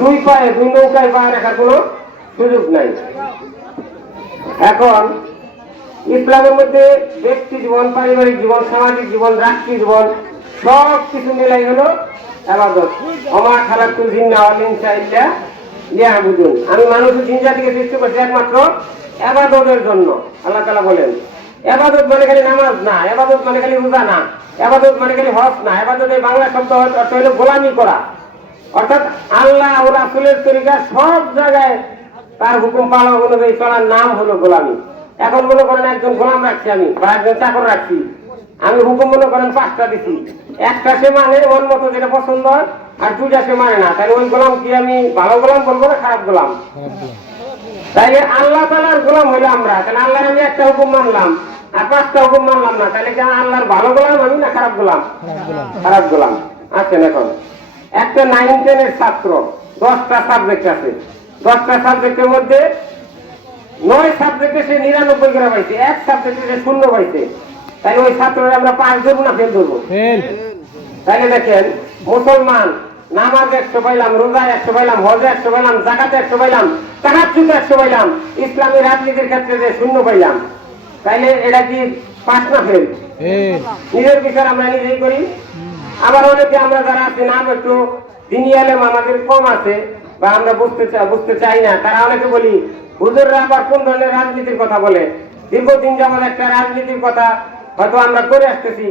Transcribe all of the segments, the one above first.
দুই পায়ে, দুই নৌকায় পায়ে রাখার কোনো সুযোগ নাই। এখন ইসলামের মধ্যে ব্যক্তি জীবন, পারিবারিক জীবন, সামাজিক জীবন, রাষ্ট্রীয় জীবন, সব কিছু মিলাই হলো আবাদত। অমা খারাপ তুল জিন্না অলিংসা ইল্লা লিয়াবুদুন। আমি মানুষের জিন জাতিকে সৃষ্টি করছি একমাত্র এবাদতের জন্য। আল্লাহ তালা বলেন এবাদত মানে খালি নামাজ না এবাদত মানে খালি রোজা না এবাদত মানে খালি হজ না। এবাদত এই বাংলা শব্দ অর্থ হলো গোলামি করা। অর্থাৎ আল্লাহ ও রাসুলের তরিকা সব জায়গায় তার হুকুম পালন অনুযায়ী চলার নাম হলো গোলামি। এখন মনে করেন একজন গোলাম রাখছি আমি বা একজন চাকর রাখছি। আমি হুকুম মনে করেন পাঁচটা দিছি। একটা সে মানে মন মতো যেটা পছন্দ হয় আর দুইটা সে মানে না। তাহলে ওই গোলাম কি আমি ভালো গোলাম বলব না খারাপ গোলাম? তাইলে আল্লাহ তালার গোলাম হইল আমরা। তাহলে আল্লাহর আমি একটা হুকুম মানলাম আর পাঁচটা হুকুম মানলাম না। তাহলে কি আল্লাহর ভালো গোলাম আমি না খারাপ গোলাম? খারাপ গোলাম। আছেন এখন। একটা নাইন টেনের ছাত্র দশটা সাবজেক্ট আছে। দশটা সাবজেক্টের মধ্যে নয় সাবজেক্টে সে নিরানব্বই করে পাইছে এক সাবজেক্টে সে শূন্য পাইছে। তাহলে ওই ছাত্ররা আমরা পাঁচ ধরবো না ফেল ধরবো তাহলে দেখেন মুসলমান নামাজ একশো পাইলাম রোজা একশো পাইলাম হজ একশো পাইলাম জাকাতে একশো পাইলাম তাহাজুদ একশো পাইলাম ইসলামী রাজনীতির ক্ষেত্রে যে শূন্য পাইলাম তাইলে এটা কি পাঁচ না ফেল ফেল নিজের বিচার আমরা নিজেই করি। আবার অনেকে আমরা যারা আছি, নাম একটু দিনী আলেম আমাদের কম আছে, বা আমরা বুঝতে বুঝতে চাই না, তারা অনেকে বলি, হুজুররা আবার কোন ধরনের রাজনীতির কথা বলে? দীর্ঘদিন যাবত একটা রাজনীতির কথা হয়তো আমরা করে আসতেছি।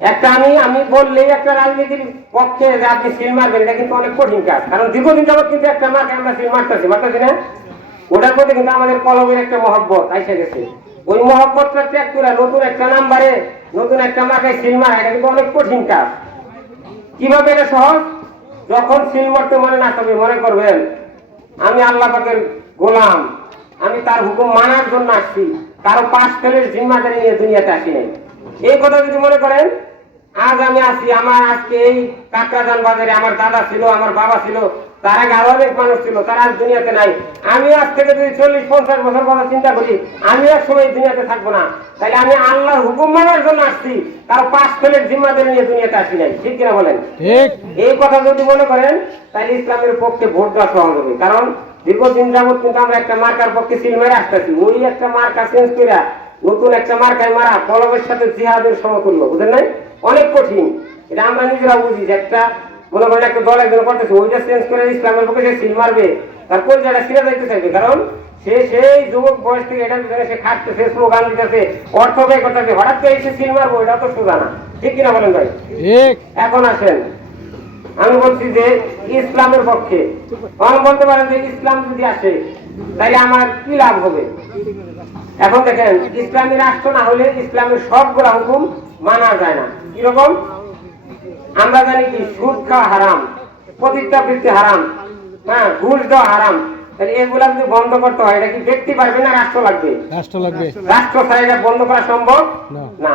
একটা আমি আমি বললেই একটা রাজনীতির পক্ষে যে আপনি সিল মারবেন, এটা কিন্তু অনেক কঠিন কাজ। কারণ দীর্ঘদিন যাবত কিন্তু একটা মাকে আমরা সিল মারতেছি মারতেছি না? ওটার প্রতি কিন্তু আমাদের কলমের একটা মহব্বত আইসা গেছে। ওই মহব্বতটা ত্যাগ করে নতুন একটা নাম্বারে নতুন একটা মাকে সিল মারা এটা কিন্তু অনেক কঠিন কাজ। কীভাবে এটা সহজ? যখন সিল মারতে মনে না তবে মনে করবেন, আমি আল্লাহ পাকের গোলাম, আমি তার হুকুম মানার জন্য আসছি, কারও পাঁচ ফেলের জিম্মাদারি নিয়ে দুনিয়াতে আসি নাই। এই কথা যদি মনে করেন, আজ আমি আছি, আমার আজকে এই কাকরাজান বাজারে আমার দাদা ছিল, আমার বাবা ছিল তার আগে আরও অনেক মানুষ ছিল তারা আজ দুনিয়াতে নাই। আমি আজ থেকে যদি চল্লিশ পঞ্চাশ বছর কথা চিন্তা করি আমি এক সময় দুনিয়াতে থাকব না। তাহলে আমি আল্লাহর হুকুম মানার জন্য আসছি কারও পাঁচ ফেলের জিম্মাদারি নিয়ে দুনিয়াতে আসি নাই। ঠিক কিনা বলেন? এই কথা যদি মনে করেন তাহলে ইসলামের পক্ষে ভোট দেওয়া সহজ হবে। কারণ দীর্ঘদিন যাবত কিন্তু আমরা একটা মার্কার পক্ষে সিল মেরে আসতেছি। ওই একটা মার্কা চেঞ্জ করে নতুন একটা মার্কায় মারা কলমের সাথে জিহাদের সমতুল্য বুঝলেন নাই? অনেক কঠিন। এটা আমরা নিজেরা বুঝি যে একটা মনে করেন একটা দল একজন করতেছে ওইটা চেঞ্জ করে ইসলামের পক্ষে সে সিল মারবে। তার যাইতে চাইবে কারণ সে সেই যুবক বয়স থেকে এটার পিছনে সে খাটতেছে স্লোগান দিতেছে অর্থ ব্যয় করতেছে হঠাৎ করে সিল মারবো এটা তো সোজা না। ঠিক কিনা বলেন ভাই? এখন আসেন। আমি বলছি যে ইসলামের পক্ষে অন বলতে পারেন যে ইসলাম যদি আসে তাহলে আমার কি লাভ হবে? এখন দেখেন ইসলামী রাষ্ট্র না হলে ইসলামের সবগুলা হুকুম মানা যায় না। কীরকম? আমরা জানি কি সুদ খাওয়া হারাম প্রতিষ্ঠাবৃত্তি হারাম হ্যাঁ ঘুষ দেওয়া হারাম। তাহলে এগুলা যদি বন্ধ করতে হয় এটা কি ব্যক্তি পারবে না রাষ্ট্র লাগবে? রাষ্ট্র লাগবে। রাষ্ট্র ছাড়া এটা বন্ধ করা সম্ভব? না।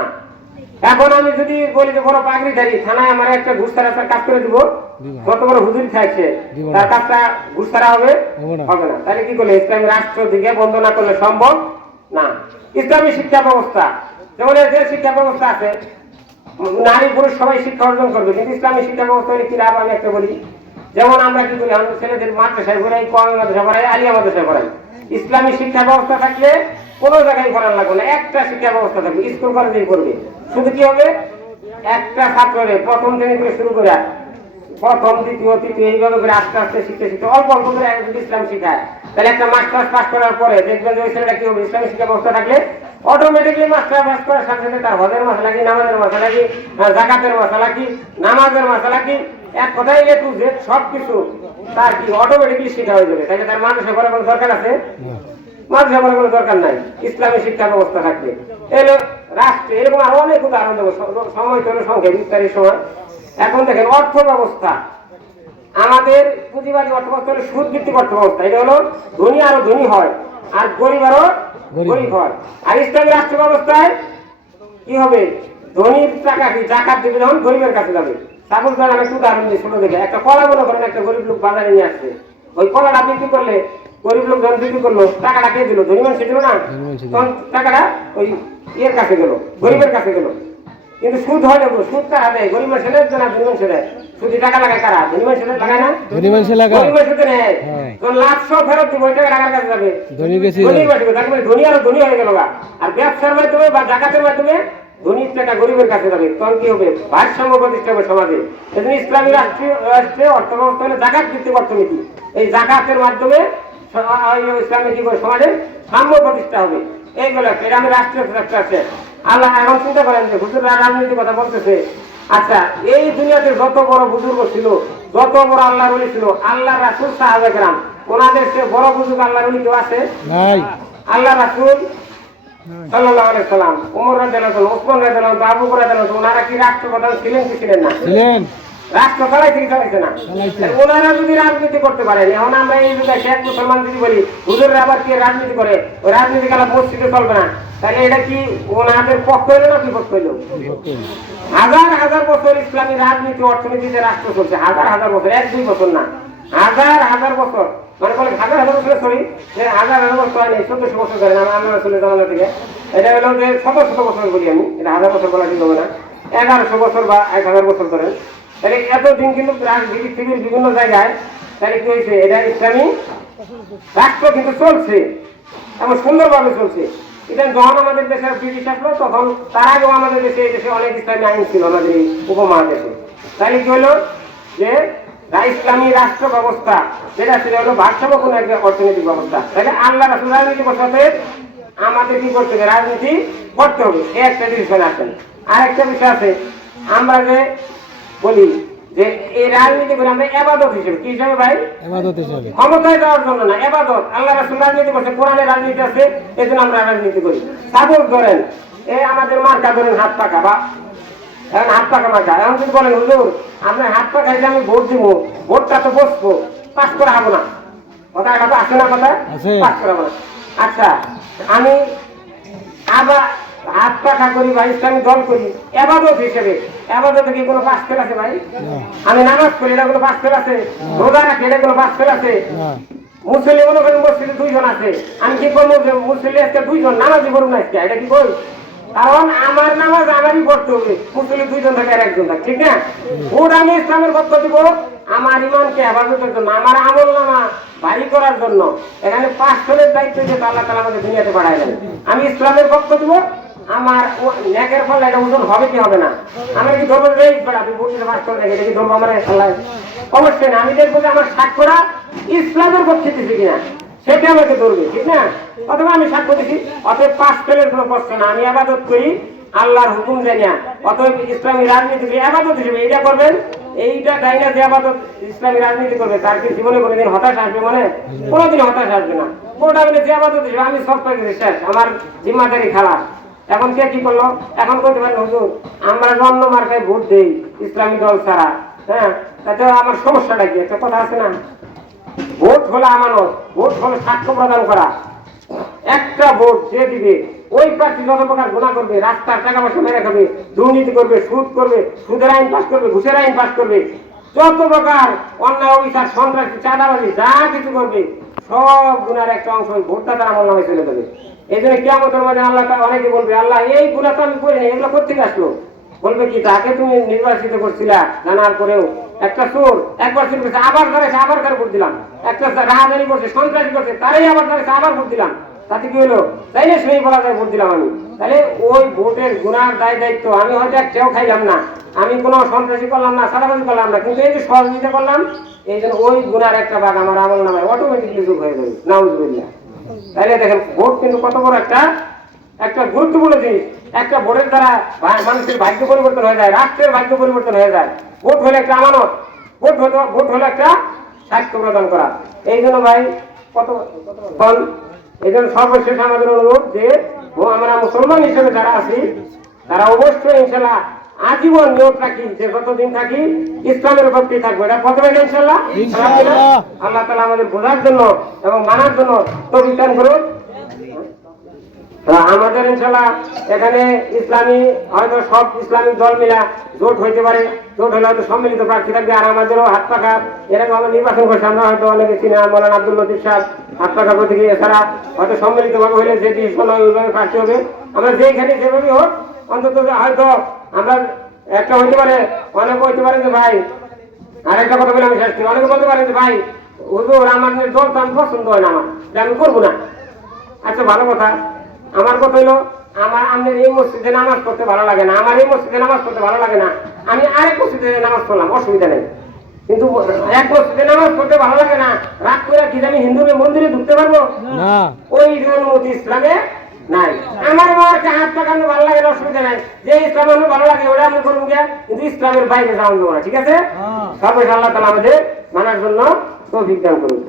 এখন আমি যদি বলি যে বড় পাগড়ি ধারি থানায় আমার একটা ঘুষ একটা কাজ করে দিব? কত বড় হুজুরি খাইছে? তার কাজটা ঘুষ ছাড়া হবে? হবে না। তাহলে কি করলে? ইসলামী রাষ্ট্র দিকে বন্ধ না করলে সম্ভব? না। ইসলামী শিক্ষা ব্যবস্থা। যেমন যে শিক্ষা ব্যবস্থা আছে নারী পুরুষ সবাই শিক্ষা অর্জন করবে। কিন্তু ইসলামী শিক্ষা ব্যবস্থা কি লাভ আমি একটা বলি? যেমন আমরা কি করি আমাদের ছেলেদের মাদ্রাসায় পড়াই কম মাদ্রাসা পড়াই, আলিয়া মাদ্রাসায় পড়াই। ইসলামী শিক্ষা ব্যবস্থা থাকলে কোনো জায়গায় পড়ার লাগবে না, একটা শিক্ষা ব্যবস্থা থাকবে, স্কুল কলেজেই করবে শুধু কি হবে? একটা ছাত্রের প্রথম শ্রেণি থেকে শুরু করে প্রথম, দ্বিতীয়, তৃতীয়, এইভাবে করে আস্তে আস্তে শিখতে শিখতে অল্প অল্প করে যদি ইসলাম শিখায়। তাহলে একটা মাস্টার্স পাস করার পরে দেখবেন যে ওই ছেলেটা কি হবে? ইসলামী শিক্ষা ব্যবস্থা থাকলে অটোমেটিকলি মাস্টার করার সাথে সাথে তার হজের মশলা কি নামাজের মশলা কি আহ, জাকাতের মশলা কি নামাজের মশলা কি এক কথাই এ টু জেড সব কিছু তার কি অটোমেটিকলি শেখা হয়ে যাবে। তাহলে তার মানুষের পরে কোনো দরকার আছে। মাদ্রাসা পড়ার কোনো দরকার নাই। ইসলামী শিক্ষা ব্যবস্থা থাকবে। এলো রাষ্ট্রে এরকম আরও অনেক উদাহরণ দেবো। সময় তো সংখ্যা বিস্তারের সময়। এখন দেখেন অর্থ ব্যবস্থা। আমাদের পুঁজিবাদী অর্থ ব্যবস্থা হলো সুদ ভিত্তিক অর্থ ব্যবস্থা এটা হলো ধনী আরও ধনী হয়। আর গরিব আরও গরিব হয়। আর ইসলামী রাষ্ট্র ব্যবস্থায় কি হবে? ধনীর টাকা কি? জাকাত দিবে যখন গরিবের কাছে যাবে। সাপোজ ধরেন আমি একটু উদাহরণ দিই ছোট দেখে একটা কলা মনে করেন একটা গরিব লোক বাজারে নিয়ে আসছে। ওই কলাটা বিক্রি করলে গরিব লোক যখন বিক্রি করল টাকাটা কে দিল? ধনী মানুষ দিল না? তখন টাকাটা ওই ইয়ের কাছে গেল গরিবের কাছে গেল। কিন্তু সুদ হয় না সুদ কারা দেয়? গরিব মানুষের দেয় না ধনী মানুষের দেয়। শুধু টাকা লাগায় কারা? ধনী মানুষের লাগায় না? ধনী মানুষে লাগা গরিব মানুষের নেয় হ্যাঁ। লাখ সব ফেরত দিব ওই টাকা টাকার কাছে যাবে। ধনী গেছি ধনী বাড়বে তার মানে ধনী আরও ধনী হয়ে গেল আর ব্যবসার মাধ্যমে বা জাকাতের মাধ্যমে ধনীর টাকা গরিবের কাছে যাবে। তখন কি হবে? ভারসাম্য প্রতিষ্ঠা হবে সমাজে। এজন্য ইসলামী রাষ্ট্রীয় রাষ্ট্রে হলো জাকাত ভিত্তিক অর্থনীতি। এই জাকাতের মাধ্যমে এই ইসলামী কি করে সমাজে সাম্য প্রতিষ্ঠা হবে। এইগুলো এটা আমি রাষ্ট্রীয় রাষ্ট্র আছে। আল্লাহ এখন চিন্তা করেন যে হুজুররা রাজনীতির কথা বলতেছে। আচ্ছা এই দুনিয়াতে যত বড় বুজুর্গ ছিল যত বড় আল্লাহ রলি ছিল আল্লাহ রাসুল সাহাবে গ্রাম ওনাদের সে বড় বুজুর্গ আল্লাহ রলি কেউ আছে? আল্লাহ রাসুল সাল্লাম ওমর রাদিয়াল্লাহু ওসমান রাদিয়াল্লাহু আনহু আবু বকর রাদিয়াল্লাহু আনহু ওনারা কি রাষ্ট্রপ্রধান ছিলেন কি ছিলেন না? ছিলেন। রাষ্ট্র চালাইছে চালাইছে। না ওনারা যদি রাজনীতি করতে পারেন এখন আমরা এই যুগে শেখ মুসলমান যদি বলি হুজুররা আবার কি রাজনীতি করে? ওই রাজনীতি গেলে মসজিদে চলবে না। তাহলে এটা কি ওনাদের পক্ষ হইল না হইল। হাজার হাজার বছর ইসলামী রাজনীতি, অর্থনীতিতে রাষ্ট্র চলছে। হাজার হাজার বছর, এক, দুই বছর না। হাজার হাজার বছর। মানে বলে হাজার হাজার বছর সরি হাজার হাজার বছর হয় নাই চোদ্দশো বছর ধরে না আমরা চলে জামানা থেকে। এটা হলো যে শত শত বছর বলি আমি। এটা হাজার বছর বলা ঠিক হবে না। এগারোশো বছর বা এক হাজার বছর ধরেন তাহলে এতদিন কিন্তু পৃথিবীর বিভিন্ন জায়গায় তাহলে কি হয়েছে? এটা ইসলামী রাষ্ট্র কিন্তু চলছে। এবং সুন্দরভাবে চলছে। এটা যখন আমাদের দেশে ব্রিটিশ আসলো তখন তার আগেও আমাদের দেশে, এই দেশে অনেক ইসলামী আইন ছিল, আমাদের এই উপমহাদেশে। তাহলে কি হলো? যে ইসলামী রাষ্ট্র ব্যবস্থা সেটা ছিল হলো ভারসাম্যপূর্ণ একটা অর্থনৈতিক ব্যবস্থা। তাহলে আল্লাহ রাসুল রাজনীতি বসাতে আমাদের কি করতে হবে? রাজনীতি করতে হবে। এই একটা বিষয় আছেন আরেকটা বিষয় আছে, আমরা যে বলি যে এই রাজনীতি করে আমরা এবাদত হিসেবে কি হিসাবে ভাই? এবাদত হিসাবে। ক্ষমতায় যাওয়ার জন্য না এবাদত। আল্লাহ রাসুল রাজনীতি করছে কোরআনের রাজনীতি আছে এই জন্য আমরা রাজনীতি করি। সাপোর্ট ধরেন এ আমাদের মার্কা ধরেন হাত পাকা বা এখন হাত পাকা মার্কা। এখন যদি বলেন হুজুর আপনার হাত পাকা যে আমি ভোট দিব ভোটটা তো বসবো পাস করা হব না। কথা আছে না কথা। পাস করা হব না। আচ্ছা আমি আবার হাত পাখা করি ইসলামী দল করি। এবাদত হিসেবে। এবাদতে কি কোনো ফেল আছে ভাই। আমি নামাজ পড়ি এটা কোনো ফেল আছে। রোজা রাখি এটা কোনো ফেল আছে। মুসলিম মনে করেন মসজিদে দুইজন আছে। আমি কি করব মুসলিম আজকে দুইজন নামাজই করুন আজকে এটা কি কই কারণ আমার নামাজ আমারই পড়তে হবে। মুসলিম দুইজন থাকে আর একজন থাকে ঠিক না? ভোট আমি ইসলামের পক্ষ দিব আমার ইমানকে হেফাজতের জন্য আমার আমল নামা ভারী করার জন্য। এখানে পাঁচ জনের দায়িত্ব যে আল্লাহ তালা আমাকে দুনিয়াতে পাঠায় দেন আমি ইসলামের পক্ষ দিব আমার ন্যাকের ফলে এটা ওজন হবে কি হবে না? আমার কি ধরবো? রে বেড়া ভোট দিতে পারছ না এটা কি ধরবো আমার আল্লাহ অবশ্যই না, আমি দেখব যে আমার সাক্ষরা ইসলামের পক্ষে দিচ্ছে কিনা। সেটা আমাকে ধরবে, ঠিক না? অথবা আমি সাক্ষ্য দিচ্ছি অতএব পাঁচ ফেলের কোনো প্রশ্ন না, আমি আবাদত করি, আল্লাহর হুকুম জানিয়া অতএব ইসলামী রাজনীতি করি আবাদত হিসেবে এইটা করবেন, এইটা ডাইনা যে আবাদত ইসলামী রাজনীতি করবে, তার কি জীবনে কোনোদিন হতাশ আসবে মনে? কোনোদিন হতাশ আসবে না। ওটা আমি যে হিসেবে আমি সব পাই শেষ। আমার জিম্মাদারি খালা এখন কে কি করল? এখন করতে পারেন, হুজুর, আমরা জন্ম মার্কায় ভোট দেই ইসলামী দল ছাড়া। হ্যাঁ? তাতে আমার সমস্যাটা কি? একটা কথা আছে না? ভোট হলো আমানত, ভোট হলো সাক্ষ্য প্রদান করা। একটা ভোট যে দিবে, ওই প্রার্থী যত প্রকার গুণা করবে, রাস্তার টাকা পয়সা মেরে খাবে, দুর্নীতি করবে, সুদ করবে, সুদের আইন পাস করবে, ঘুষের আইন পাস করবে যত প্রকার অন্যায়, অবিচার, সন্ত্রাসী, চাঁদাবাজি, যা কিছু করবে, সব গুণার একটা অংশ ভোটটা তার আমল নামে চলে যাবে। এই জন্য কেমন মাঝে আল্লাহ অনেকে বলবে, আল্লাহ, এই গুণা তো আমি করিনি এগুলো কোথেকে আসলো? বলবে কি তাকে তুমি নির্বাচিত করছিলা, জানার পরেও একটা চোর একবার চুরি করছে, আবার ধরেছে আবার তার ভোট দিলাম। একটা রাহাজানি করছে, সন্ত্রাসী করছে, তারাই আবার ধরেছে আবার ভোট দিলাম। তাতে কি হলো? তাই না সেই বলা যায় ভোট দিলাম আমি। তাহলে ওই ভোটের গুণার দায় দায়িত্ব আমি হয়তো একটাও খাইলাম না। আমি কোনো সন্ত্রাসী করলাম না, সাদাবাজি করলাম না, কিন্তু এই যে সহযোগিতা করলাম, এই জন্য ওই গুণার একটা ভাগ আমার আমল নামে অটোমেটিকলি যোগ হয়ে যাবে, নাউজুবিল্লাহ। তাহলে দেখেন, ভোট কিন্তু কত বড় একটা একটা গুরুত্বপূর্ণ জিনিস। একটা ভোটের দ্বারা মানুষের ভাগ্য পরিবর্তন হয়ে যায়, রাষ্ট্রের ভাগ্য পরিবর্তন হয়ে যায়। ভোট হলো একটা আমানত, ভোট হলো ভোট হলো একটা সাক্ষ্য প্রদান করা। এই জন্য ভাই, কত এই জন্য সর্বশেষ আমাদের অনুরোধ যে ও আমরা মুসলমান হিসেবে যারা আছি তারা অবশ্যই ইনশাল্লাহ আজীবন নিয়োগ রাখি যে যতদিন থাকি ইসলামের পক্ষে থাকব। এটা হবে ইনশাল্লাহ? আল্লাহ তালা আমাদের বোঝার জন্য এবং মানার জন্য তো বিজ্ঞান করুন। আমাদের ইনশাল্লাহ এখানে ইসলামী হয়তো সব ইসলামিক দল মিলা জোট হইতে পারে। জোট হলে হয়তো সম্মিলিত প্রার্থী থাকবে আর আমাদেরও হাত পাখা, এরকম আমরা নির্বাচন করছি, আমরা হয়তো অনেকে চিনি মৌলানা আব্দুল লতিফ সাহেব হাত পাখা প্রতীকে এছাড়া হয়তো সম্মিলিত ভাবে হইলে যে ডিসিশন হয় ওইভাবে প্রার্থী হবে। আমরা যেখানে যেভাবে হোক, অন্তত হয়তো আমরা একটা হইতে পারে, অনেক হইতে পারে যে ভাই আর একটা কথা বলে আমি শেষ করি, অনেকে বলতে পারেন যে ভাই, হুজুর, আমার জল তো আমি পছন্দ হয় না আমার আমি করব না। আচ্ছা ভালো কথা। আমার কথা হলো আমার আমাদের এই মসজিদে নামাজ পড়তে ভালো লাগে না আমার এই মসজিদে নামাজ পড়তে ভালো লাগে না আমি আরেক মসজিদে নামাজ পড়লাম অসুবিধা নেই। কিন্তু এক মসজিদে নামাজ পড়তে ভালো লাগে না রাগ করে কি আমি হিন্দু মন্দিরে ঢুকতে পারব? না। ওই অনুমতি ইসলামে নাই। আমার মাকে হাত পাকানো ভালো লাগে না অসুবিধা নাই। যে ইসলাম আমার ভালো লাগে ওটা আমি গিয়া কিন্তু ইসলামের বাইরে যাওয়া না ঠিক আছে? হ্যাঁ। সবাই আল্লাহ তালা আমাদের মানার জন্য তৌফিক দান করুন।